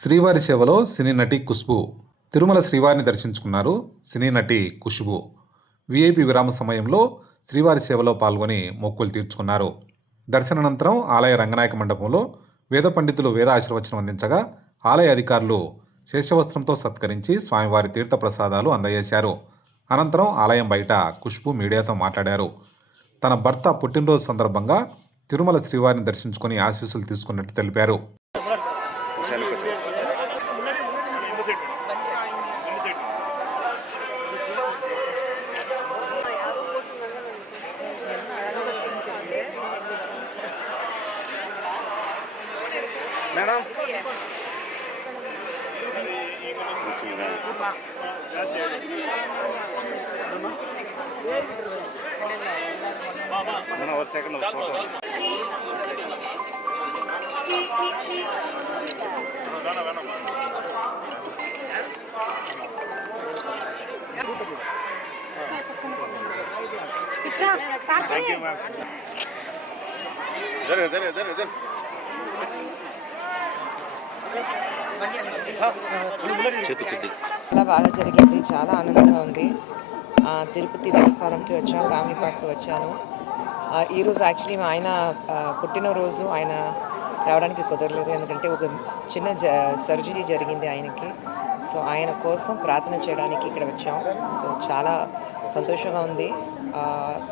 శ్రీవారి సేవలో సినీ నటి ఖుష్బూ. తిరుమల శ్రీవారిని దర్శించుకున్నారు సినీ నటి ఖుష్బూ. వీఐపీ విరామ సమయంలో శ్రీవారి సేవలో పాల్గొని మొక్కులు తీర్చుకున్నారు. దర్శనానంతరం ఆలయ రంగనాయక మండపంలో వేద పండితులు వేద ఆశీర్వచనం అందించగా ఆలయ అధికారులు శేషవస్త్రంతో సత్కరించి స్వామివారి తీర్థ ప్రసాదాలు అందజేశారు. అనంతరం ఆలయం బయట ఖుష్బూ మీడియాతో మాట్లాడారు. తన భర్త పుట్టినరోజు సందర్భంగా తిరుమల శ్రీవారిని దర్శించుకుని ఆశీస్సులు తీసుకున్నట్టు తెలిపారు. మేడం ఒక second photo thank you ma'am. జరగ చాలా బాగా జరిగింది, చాలా ఆనందంగా ఉంది. తిరుపతి దేవస్థానంకి వచ్చాను, ఫ్యామిలీ పార్టీతో వచ్చాను. ఈరోజు యాక్చువల్లీ మా ఆయన పుట్టినరోజు, ఆయన రావడానికి కుదరలేదు, ఎందుకంటే ఒక చిన్న సర్జరీ జరిగింది ఆయనకి. సో ఆయన కోసం ప్రార్థన చేయడానికి ఇక్కడ వచ్చాం. సో చాలా సంతోషంగా ఉంది.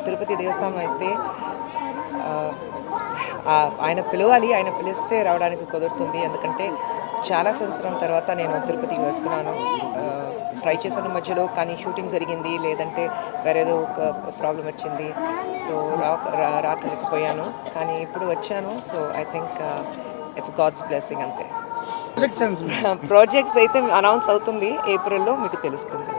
తిరుపతి దేవస్థానం అయితే ఆయన పిలవాలి, ఆయన పిలిస్తే రావడానికి కుదురుతుంది, ఎందుకంటే చాలా సంవత్సరం తర్వాత నేను తిరుపతికి వస్తున్నాను. ట్రై చేసిన మధ్యలో కానీ షూటింగ్ జరిగింది, లేదంటే వేరేదో ఒక ప్రాబ్లం వచ్చింది, సో రాకలేకపోయాను. కానీ ఇప్పుడు వచ్చాను. So I think it's God's blessing అంతే. ప్రాజెక్ట్స్ అయితే అనౌన్స్ అవుతుంది, ఏప్రిల్లో మీకు తెలుస్తుంది.